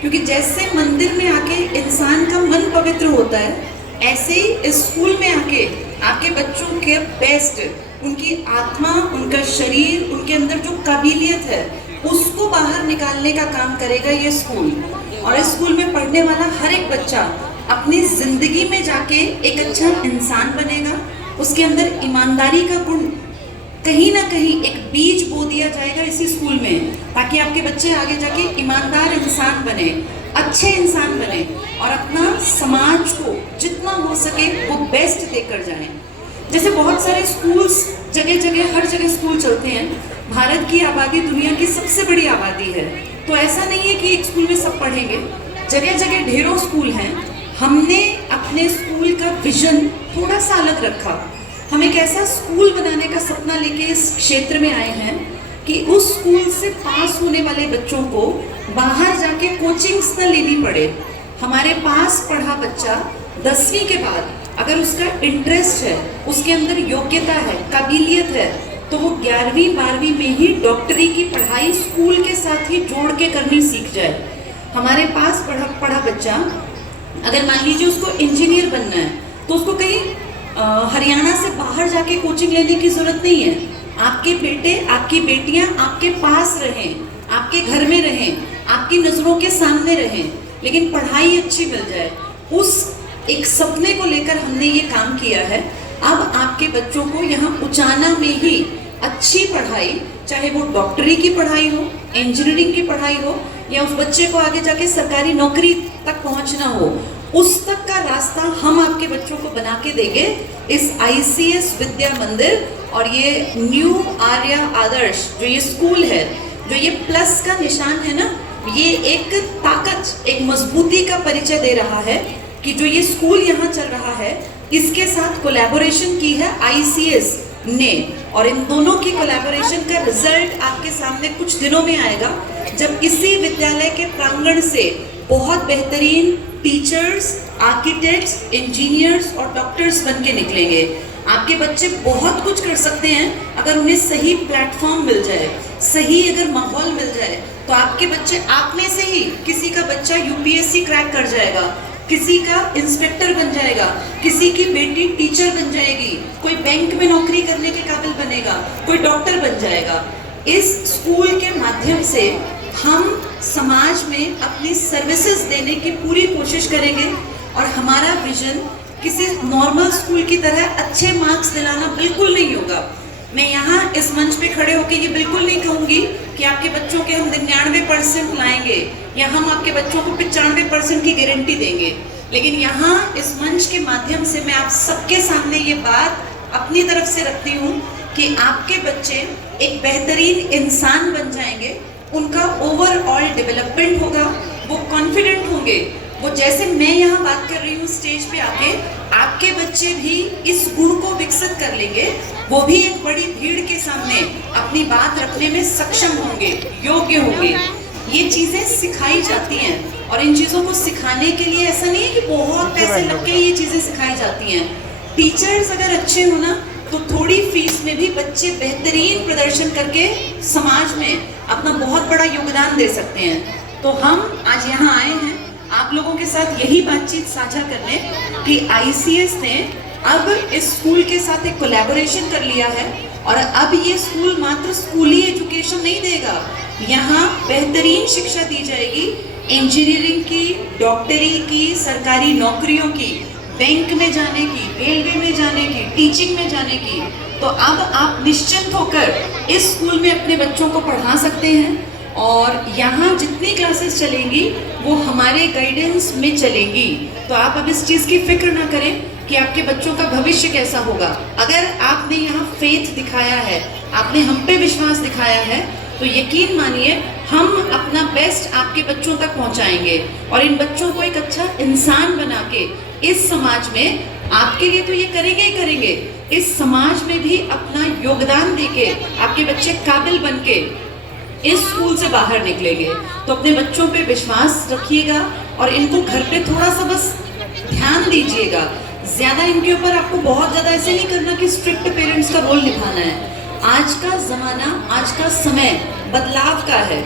क्योंकि जैसे मंदिर में आके इंसान का मन पवित्र होता है, ऐसे ही इस स्कूल में आके आपके बच्चों के बेस्ट, उनकी आत्मा, उनका शरीर, उनके अंदर जो काबिलियत है उसको बाहर निकालने का काम करेगा ये स्कूल। और इस स्कूल में पढ़ने वाला हर एक बच्चा अपनी जिंदगी में जाके एक अच्छा इंसान बनेगा। उसके अंदर ईमानदारी का गुण कहीं ना कहीं एक बीज बो दिया जाएगा इसी स्कूल में, ताकि आपके बच्चे आगे जाके ईमानदार इंसान बने, अच्छे इंसान बने और अपना समाज को जितना हो सके वो बेस्ट देकर जाएं। जैसे बहुत सारे स्कूल्स जगह जगह हर जगह स्कूल चलते हैं। भारत की आबादी दुनिया की सबसे बड़ी आबादी है, तो ऐसा नहीं है कि एक स्कूल में सब पढ़ेंगे। जगह जगह ढेरों स्कूल हैं। हमने अपने स्कूल का विजन थोड़ा सा अलग रखा। हम एक ऐसा स्कूल बनाने का सपना लेके इस क्षेत्र में आए हैं कि उस स्कूल से पास होने वाले बच्चों को बाहर जाके कोचिंग्स न लेनी पड़े। हमारे पास पढ़ा बच्चा 10वीं के बाद अगर उसका इंटरेस्ट है, उसके अंदर योग्यता है, काबिलियत है, तो वो 11वीं 12वीं में ही डॉक्टरी की पढ़ाई स्कूल के साथ ही जोड़ के करनी सीख जाए। हमारे पास पढ़ा बच्चा अगर मान लीजिए उसको इंजीनियर बनना है, तो उसको कहीं हरियाणा से बाहर जाके कोचिंग लेने की जरूरत नहीं है। आपके बेटे, आपकी बेटियां आपके पास रहें, आपके घर में रहें, आपकी नजरों के सामने रहें, लेकिन पढ़ाई अच्छी मिल जाए, उस एक सपने को लेकर हमने ये काम किया है। अब आपके बच्चों को यहाँ उचाना में ही अच्छी पढ़ाई, चाहे वो डॉक्टरी की पढ़ाई हो, इंजीनियरिंग की पढ़ाई हो, या उस बच्चे को आगे जाके सरकारी नौकरी तक पहुंचना हो, उस तक का रास्ता हम आपके बच्चों को बना के देंगे इस ICS विद्या मंदिर। और ये न्यू आर्या आदर्श जो ये स्कूल है, जो ये प्लस का निशान है ना, ये एक ताकत, एक मजबूती का परिचय दे रहा है कि जो ये स्कूल यहाँ चल रहा है, इसके साथ कोलैबोरेशन की है ICS ने। और इन दोनों की कोलैबोरेशन का रिजल्ट आपके सामने कुछ दिनों में आएगा, जब इसी विद्यालय के प्रांगण से बहुत बेहतरीन टीचर्स, आर्किटेक्ट्स, इंजीनियर्स और डॉक्टर्स बन के निकलेंगे। आपके बच्चे बहुत कुछ कर सकते हैं अगर उन्हें सही प्लेटफॉर्म मिल जाए, सही अगर माहौल मिल जाए, तो आपके बच्चे, आप में से ही किसी का बच्चा UPSC क्रैक कर जाएगा, किसी का इंस्पेक्टर बन जाएगा, किसी की बेटी टीचर बन जाएगी, कोई बैंक में नौकरी करने के काबिल बनेगा, कोई डॉक्टर बन जाएगा। इस स्कूल के माध्यम से हम समाज में अपनी सर्विसेज देने की पूरी कोशिश करेंगे। और हमारा विजन किसी नॉर्मल स्कूल की तरह अच्छे मार्क्स दिलाना बिल्कुल नहीं होगा। मैं यहाँ इस मंच पे खड़े होकर ये बिल्कुल नहीं कहूँगी कि आपके बच्चों के हम 99% लाएंगे या हम आपके बच्चों को 95% की गारंटी देंगे, लेकिन यहाँ इस मंच के माध्यम से मैं आप सबके सामने ये बात अपनी तरफ से रखती हूँ कि आपके बच्चे एक बेहतरीन इंसान बन जाएंगे, उनका ओवरऑल डेवलपमेंट होगा, वो कॉन्फिडेंट होंगे। वो जैसे मैं यहाँ बात कर रही हूँ स्टेज पे आके, आपके बच्चे भी इस गुण को विकसित कर लेंगे। वो भी एक बड़ी भीड़ के सामने अपनी बात रखने में सक्षम होंगे, योग्य होंगे। ये चीजें सिखाई जाती हैं, और इन चीजों को सिखाने के लिए ऐसा नहीं है कि बहुत पैसे लग के ये चीजें सिखाई जाती हैं। टीचर्स अगर अच्छे हो ना, तो थोड़ी फीस में भी बच्चे बेहतरीन प्रदर्शन करके समाज में अपना बहुत बड़ा योगदान दे सकते हैं। तो हम आज यहाँ आए हैं आप लोगों के साथ यही बातचीत साझा करने कि ICS ने अब इस स्कूल के साथ एक कोलैबोरेशन कर लिया है, और अब ये स्कूल मात्र स्कूली एजुकेशन नहीं देगा, यहाँ बेहतरीन शिक्षा दी जाएगी, इंजीनियरिंग की, डॉक्टरी की, सरकारी नौकरियों की, बैंक में जाने की, रेलवे में जाने की, टीचिंग में जाने की। तो अब आप निश्चिंत होकर इस स्कूल में अपने बच्चों को पढ़ा सकते हैं, और यहाँ जितनी क्लासेस चलेंगी वो हमारे गाइडेंस में चलेंगी। तो आप अब इस चीज़ की फिक्र ना करें कि आपके बच्चों का भविष्य कैसा होगा। अगर आपने यहाँ फेथ दिखाया है, आपने हम पे विश्वास दिखाया है, तो यकीन मानिए हम अपना बेस्ट आपके बच्चों तक पहुँचाएंगे, और इन बच्चों को एक अच्छा इंसान बना के इस समाज में आपके लिए तो ये करेंगे ही करेंगे, इस समाज में भी अपना योगदान देके आपके बच्चे काबिल बन के इस स्कूल से बाहर निकलेंगे। तो अपने बच्चों पे विश्वास रखिएगा, और इनको घर पे थोड़ा सा बस ध्यान दीजिएगा। ज़्यादा इनके ऊपर आपको बहुत ज़्यादा ऐसे नहीं करना कि स्ट्रिक्ट पेरेंट्स का रोल निभाना है। आज का ज़माना, आज का समय बदलाव का है।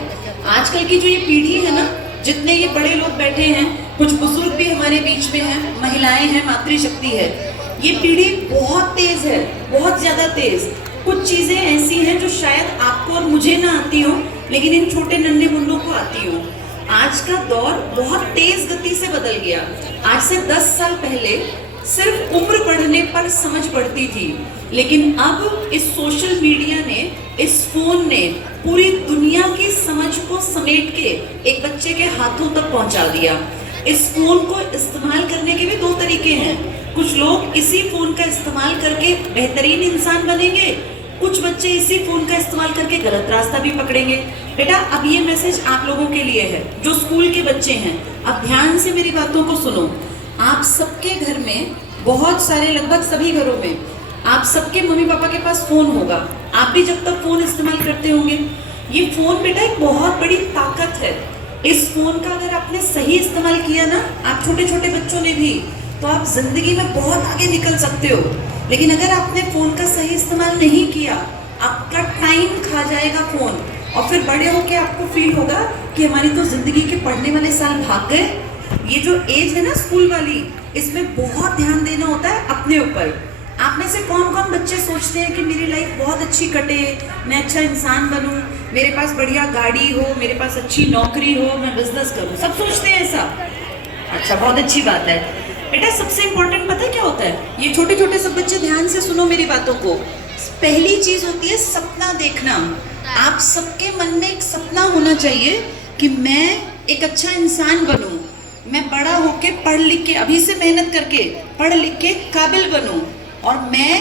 आजकल की जो ये पीढ़ी है ना, जितने ये बड़े लोग बैठे हैं, कुछ बुजुर्ग भी हमारे बीच में हैं, महिलाएं हैं, मातृशक्ति है। ये पीढ़ी बहुत तेज है, बहुत ज्यादा तेज। कुछ चीजें ऐसी हैं जो शायद आपको और मुझे ना आती हो, लेकिन इन छोटे नन्हे मुन्नों को आती हो। आज का दौर बहुत तेज गति से बदल गया। आज से 10 साल पहले सिर्फ उम्र बढ़ने पर समझ पड़ती थी, लेकिन अब इस सोशल मीडिया ने, इस फोन ने पूरी दुनिया की समझ को समेट के एक बच्चे के हाथों तक पहुंचा दिया। इस फोन को इस्तेमाल करने के भी 2 तरीके हैं। कुछ लोग इसी फोन का इस्तेमाल करके बेहतरीन इंसान बनेंगे, कुछ बच्चे इसी फोन का इस्तेमाल करके गलत रास्ता भी पकड़ेंगे। बेटा, अब ये मैसेज आप लोगों के लिए है जो स्कूल के बच्चे हैं। अब ध्यान से मेरी बातों को सुनो। आप सबके घर में, बहुत सारे, लगभग सभी घरों में आप सबके मम्मी पापा के पास फोन होगा। आप भी जब तक फोन इस्तेमाल करते होंगे। ये फोन बेटा एक बहुत बड़ी ताकत है। इस फोन का अगर आपने सही इस्तेमाल किया ना, आप छोटे छोटे बच्चों ने भी, तो आप जिंदगी में बहुत आगे निकल सकते हो। लेकिन अगर आपने फोन का सही इस्तेमाल नहीं किया, आपका टाइम खा जाएगा फोन, और फिर बड़े होके आपको फील होगा कि हमारी तो जिंदगी के पढ़ने वाले साल भाग गए। ये जो एज है ना स्कूल वाली, इसमें बहुत ध्यान देना होता है अपने ऊपर। आप में से कौन कौन बच्चे सोचते हैं कि मेरी लाइफ बहुत अच्छी कटे, मैं अच्छा इंसान बनूं, मेरे पास बढ़िया गाड़ी हो, मेरे पास अच्छी नौकरी हो, मैं बिजनेस करूं? सब सोचते हैं ऐसा? अच्छा, बहुत अच्छी बात है। बेटा, सबसे इंपॉर्टेंट पता है क्या होता है? ये छोटे छोटे सब बच्चे ध्यान से सुनो मेरी बातों को। पहली चीज होती है सपना देखना। आप सबके मन में एक सपना होना चाहिए कि मैं एक अच्छा इंसान बनूं, मैं बड़ा होके पढ़ लिख के, अभी से मेहनत करके पढ़ लिख के काबिल बनूं, और मैं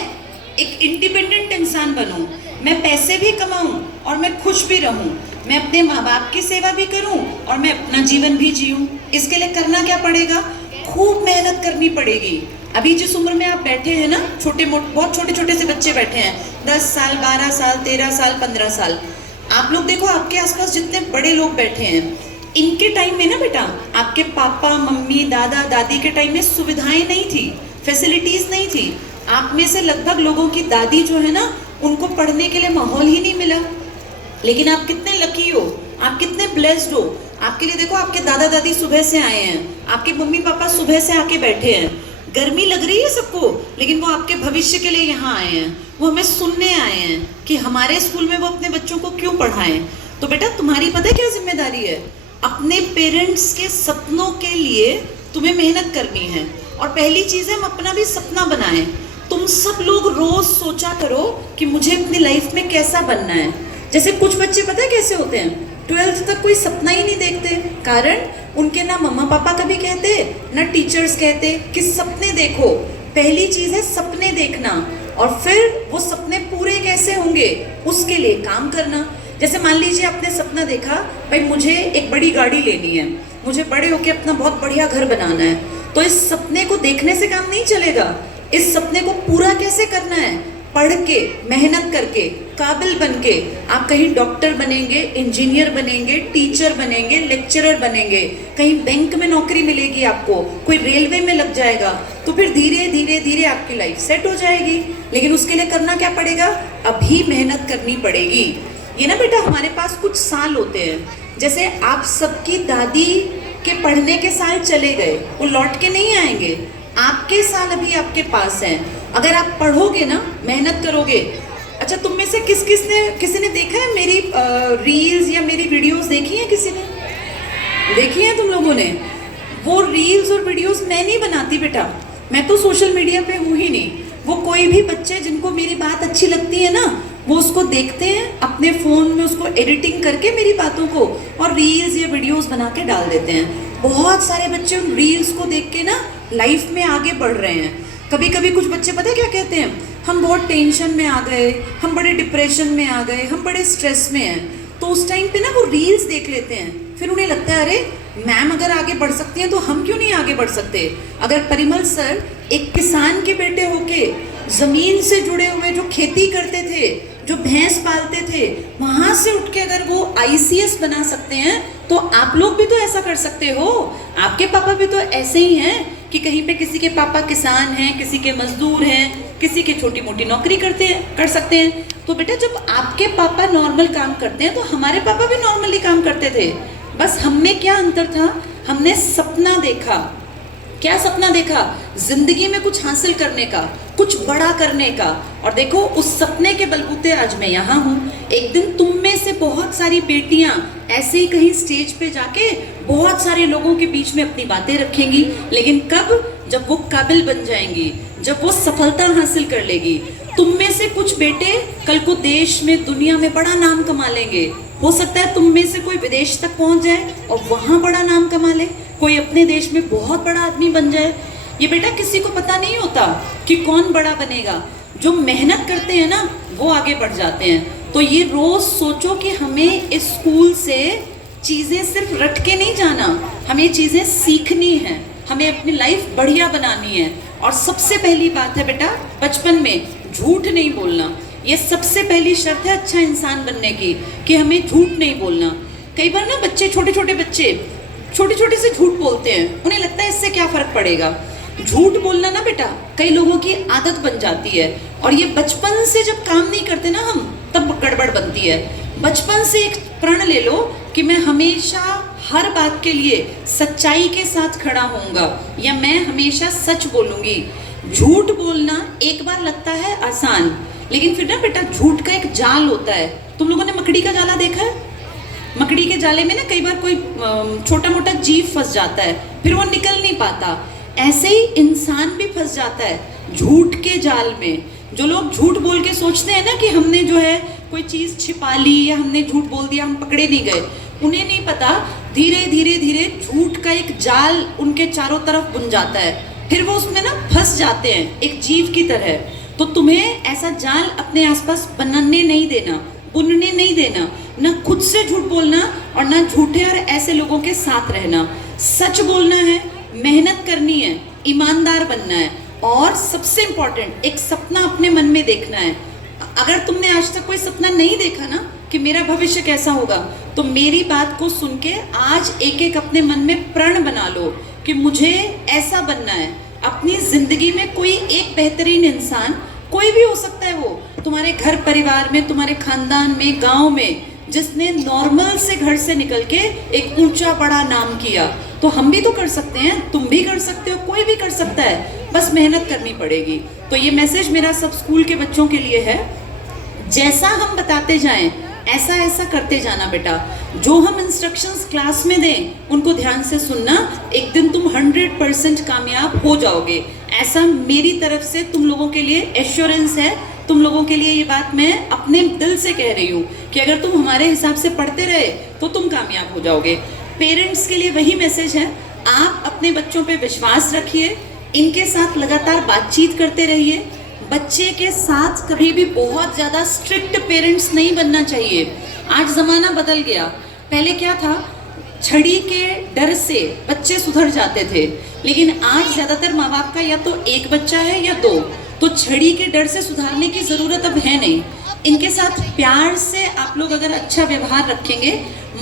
एक इंडिपेंडेंट इंसान बनूं, मैं पैसे भी कमाऊं और मैं खुश भी रहूं, मैं अपने माँ बाप की सेवा भी करूं और मैं अपना जीवन भी जीऊं। इसके लिए करना क्या पड़ेगा? खूब मेहनत करनी पड़ेगी। अभी जिस उम्र में आप बैठे हैं ना, बहुत छोटे छोटे से बच्चे बैठे हैं, 10 साल, 12 साल, 13 साल, 15 साल। आप लोग देखो, आपके आसपास जितने बड़े लोग बैठे हैं, इनके टाइम में ना बेटा, आपके पापा मम्मी दादा दादी के टाइम में सुविधाएं नहीं थी, फैसिलिटीज नहीं थी। आप में से लगभग लोगों की दादी जो है ना, उनको पढ़ने के लिए माहौल ही नहीं मिला। लेकिन आप कितने लकी हो, आप कितने ब्लेस्ड हो। आपके लिए देखो, आपके दादा दादी सुबह से आए हैं, आपके मम्मी पापा सुबह से आके बैठे हैं। गर्मी लग रही है सबको, लेकिन वो आपके भविष्य के लिए यहाँ आए हैं। वो हमें सुनने आए हैं कि हमारे स्कूल में वो अपने बच्चों को क्यों पढ़ाएं। तो बेटा, तुम्हारी पता है क्या जिम्मेदारी है? अपने पेरेंट्स के सपनों के लिए तुम्हें मेहनत करनी है। और पहली चीज है, हम अपना भी सपना बनाएं। तुम सब लोग रोज सोचा करो कि मुझे अपनी लाइफ में कैसा बनना है। जैसे कुछ बच्चे पता है कैसे होते हैं, 12th तक कोई सपना ही नहीं देखते। कारण उनके ना मम्मा पापा कभी कहते, ना टीचर्स कहते कि सपने देखो। पहली चीज है सपने देखना, और फिर वो सपने पूरे कैसे होंगे उसके लिए काम करना। जैसे मान लीजिए आपने सपना देखा, भाई मुझे एक बड़ी गाड़ी लेनी है, मुझे बड़े होके अपना बहुत बढ़िया घर बनाना है। तो इस सपने को देखने से काम नहीं चलेगा। इस सपने को पूरा कैसे करना है? पढ़ के, मेहनत करके, काबिल बन के आप कहीं डॉक्टर बनेंगे, इंजीनियर बनेंगे, टीचर बनेंगे, लेक्चरर बनेंगे, कहीं बैंक में नौकरी मिलेगी आपको, कोई रेलवे में लग जाएगा, तो फिर धीरे धीरे धीरे आपकी लाइफ सेट हो जाएगी। लेकिन उसके लिए करना क्या पड़ेगा? अभी मेहनत करनी पड़ेगी। ये ना बेटा, हमारे पास कुछ साल होते हैं, जैसे आप सबकी दादी के पढ़ने के साल चले गए, वो लौट के नहीं आएंगे। आपके साल अभी आपके पास हैं। अगर आप पढ़ोगे ना, मेहनत करोगे। अच्छा, तुम में से किसी ने देखा है मेरी रील्स या मेरी वीडियोस देखी हैं? किसी ने देखी हैं? तुम लोगों ने? वो रील्स और वीडियोस मैं नहीं बनाती बेटा, मैं तो सोशल मीडिया पे हूँ ही नहीं। वो कोई भी बच्चे जिनको मेरी बात अच्छी लगती है ना, वो उसको देखते हैं, अपने फ़ोन में उसको एडिटिंग करके मेरी बातों को और रील्स या वीडियोस बना के डाल देते हैं। बहुत सारे बच्चे उन रील्स को देख के ना लाइफ में आगे बढ़ रहे हैं। कभी कभी कुछ बच्चे पता है क्या कहते हैं? हम बहुत टेंशन में आ गए, हम बड़े डिप्रेशन में आ गए, हम बड़े स्ट्रेस में हैं। तो उस टाइम पे ना वो रील्स देख लेते हैं, फिर उन्हें लगता है अरे मैम अगर आगे बढ़ सकती हैं तो हम क्यों नहीं आगे बढ़ सकते। अगर परिमल सर एक किसान के बेटे होके जमीन से जुड़े हुए, जो खेती करते थे, जो भैंस पालते थे, वहां से उठ के अगर वो ICS बना सकते हैं, तो आप लोग भी तो ऐसा कर सकते हो। आपके पापा भी तो ऐसे ही हैं कि कहीं पे किसी के पापा किसान हैं, किसी के मजदूर हैं, किसी की छोटी मोटी नौकरी कर सकते हैं। तो बेटा, जब आपके पापा नॉर्मल काम करते हैं तो हमारे पापा भी नॉर्मली काम करते थे। बस हम में क्या अंतर था? हमने सपना देखा। क्या सपना देखा? जिंदगी में कुछ हासिल करने का, कुछ बड़ा करने का। और देखो उस सपने के बलबूते आज मैं यहाँ हूँ। एक दिन तुम में से बहुत सारी बेटियां ऐसे ही कहीं स्टेज पे जाके बहुत सारे लोगों के बीच में अपनी बातें रखेंगी। लेकिन कब? जब वो काबिल बन जाएंगी, जब वो सफलता हासिल कर लेगी। तुम में से कुछ बेटे कल को देश में, दुनिया में बड़ा नाम कमा लेंगे। हो सकता है तुम में से कोई विदेश तक पहुंच जाए और वहां बड़ा नाम कमा ले, कोई अपने देश में बहुत बड़ा आदमी बन जाए। ये बेटा किसी को पता नहीं होता कि कौन बड़ा बनेगा। जो मेहनत करते हैं ना वो आगे बढ़ जाते हैं। तो ये रोज सोचो कि हमें इस स्कूल से चीजें सिर्फ रट के नहीं जाना, हमें चीजें सीखनी है, हमें अपनी लाइफ बढ़िया बनानी है। और सबसे पहली बात है बेटा, बचपन में झूठ नहीं बोलना। ये सबसे पहली शर्त है अच्छा इंसान बनने की, कि हमें झूठ नहीं बोलना। कई बार ना बच्चे, छोटे छोटे बच्चे छोटे छोटे से झूठ बोलते हैं, उन्हें लगता है इससे क्या फर्क पड़ेगा। झूठ बोलना ना बेटा कई लोगों की आदत बन जाती है, और ये बचपन से जब काम नहीं करते ना हम, तब गड़बड़ बनती है। बचपन से एक प्रण ले लो कि मैं हमेशा हर बात के लिए सच्चाई के साथ खड़ा होऊंगा, या मैं हमेशा सच बोलूंगी। झूठ बोलना एक बार लगता है आसान, लेकिन फिर ना बेटा झूठ का एक जाल होता है। तुम लोगों ने मकड़ी का जाला देखा है? मकड़ी के जाले में ना कई बार कोई छोटा मोटा जीव फंस जाता है, फिर वो निकल नहीं पाता। ऐसे ही इंसान भी फंस जाता है झूठ के जाल में। जो लोग झूठ बोल के सोचते हैं ना कि हमने जो है कोई चीज़ छिपा ली या हमने झूठ बोल दिया, हम पकड़े नहीं गए, उन्हें नहीं पता धीरे धीरे धीरे झूठ का एक जाल उनके चारों तरफ बुन जाता है। फिर वो उसमें ना फंस जाते हैं एक जीव की तरह। तो तुम्हें ऐसा जाल अपने आसपास बनने नहीं देना, बुनने नहीं देना। ना खुद से झूठ बोलना और ना झूठे और ऐसे लोगों के साथ रहना। सच बोलना है, मेहनत करनी है, ईमानदार बनना है, और सबसे इम्पोर्टेंट एक सपना अपने मन में देखना है। अगर तुमने आज तक कोई सपना नहीं देखा ना कि मेरा भविष्य कैसा होगा, तो मेरी बात को सुन के आज एक एक अपने मन में प्रण बना लो कि मुझे ऐसा बनना है। अपनी जिंदगी में कोई एक बेहतरीन इंसान, कोई भी हो सकता है, वो तुम्हारे घर परिवार में, तुम्हारे खानदान में, गांव में, जिसने नॉर्मल से घर से निकल के एक ऊंचा बड़ा नाम किया। तो हम भी तो कर सकते हैं, तुम भी कर सकते हो, कोई भी कर सकता है, बस मेहनत करनी पड़ेगी। तो ये मैसेज मेरा सब स्कूल के बच्चों के लिए है। जैसा हम बताते जाएं ऐसा ऐसा करते जाना बेटा। जो हम इंस्ट्रक्शंस क्लास में दें उनको ध्यान से सुनना। एक दिन तुम 100% कामयाब हो जाओगे, ऐसा मेरी तरफ से तुम लोगों के लिए एश्योरेंस है। तुम लोगों के लिए ये बात मैं अपने दिल से कह रही हूँ कि अगर तुम हमारे हिसाब से पढ़ते रहे तो तुम कामयाब हो जाओगे। पेरेंट्स के लिए वही मैसेज है, आप अपने बच्चों पे विश्वास रखिए, इनके साथ लगातार बातचीत करते रहिए। बच्चे के साथ कभी भी बहुत ज़्यादा स्ट्रिक्ट पेरेंट्स नहीं बनना चाहिए। आज ज़माना बदल गया। पहले क्या था, छड़ी के डर से बच्चे सुधर जाते थे, लेकिन आज ज़्यादातर माँ बाप का या तो एक बच्चा है या दो, तो छड़ी के डर से सुधारने की ज़रूरत अब है नहीं। इनके साथ प्यार से आप लोग अगर अच्छा व्यवहार रखेंगे,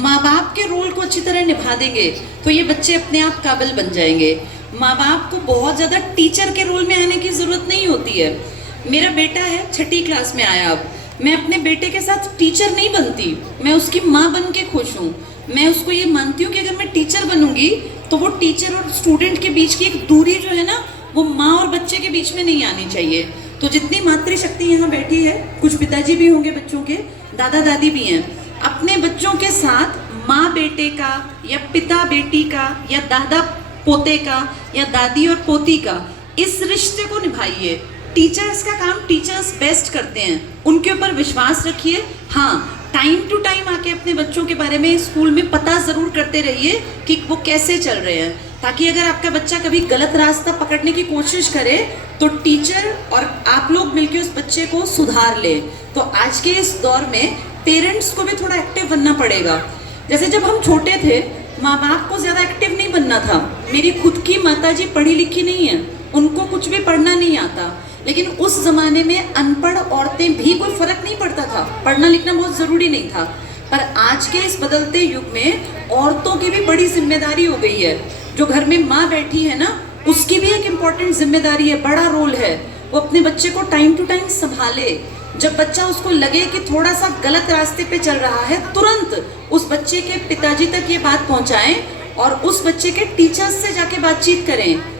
माँ बाप के रोल को अच्छी तरह निभा देंगे, तो ये बच्चे अपने आप काबिल बन जाएंगे। माँ बाप को बहुत ज़्यादा टीचर के रोल में आने की ज़रूरत नहीं होती है। मेरा बेटा है, 6ठी क्लास में आया अब। मैं अपने बेटे के साथ टीचर नहीं बनती, मैं उसकी माँ बन के खुश हूँ। मैं उसको ये मानती हूँ कि अगर मैं टीचर बनूंगी तो वो टीचर और स्टूडेंट के बीच की एक दूरी जो है ना, वो माँ और बच्चे के बीच में नहीं आनी चाहिए। तो जितनी मातृशक्ति यहाँ बैठी है, कुछ पिताजी भी होंगे बच्चों के, दादा दादी भी हैं, अपने बच्चों के साथ माँ बेटे का या पिता बेटी का या दादा पोते का या दादी और पोती का इस रिश्ते को निभाइए। टीचर्स का काम टीचर्स बेस्ट करते हैं, उनके ऊपर विश्वास रखिए। हाँ, टाइम टू टाइम आके अपने बच्चों के बारे में स्कूल में पता ज़रूर करते रहिए कि वो कैसे चल रहे हैं, ताकि अगर आपका बच्चा कभी गलत रास्ता पकड़ने की कोशिश करे तो टीचर और आप लोग मिलकर उस बच्चे को सुधार ले। तो आज के इस दौर में पेरेंट्स को भी थोड़ा एक्टिव बनना पड़ेगा। जैसे जब हम छोटे थे, माँ बाप को ज़्यादा एक्टिव नहीं बनना था। मेरी खुद की माताजी पढ़ी लिखी नहीं है, उनको कुछ भी पढ़ना नहीं आता, लेकिन उस ज़माने में अनपढ़ औरतें भी कोई फ़र्क नहीं पड़ता था, पढ़ना लिखना बहुत ज़रूरी नहीं था। पर आज के इस बदलते युग में औरतों की भी बड़ी जिम्मेदारी हो गई है। जो घर में माँ बैठी है ना, उसकी भी एक इम्पॉर्टेंट जिम्मेदारी है, बड़ा रोल है। वो अपने बच्चे को टाइम टू टाइम संभाले। जब बच्चा उसको लगे कि थोड़ा सा गलत रास्ते पे चल रहा है, तुरंत उस बच्चे के पिताजी तक ये बात पहुंचाएं और उस बच्चे के टीचर्स से जाके बातचीत करें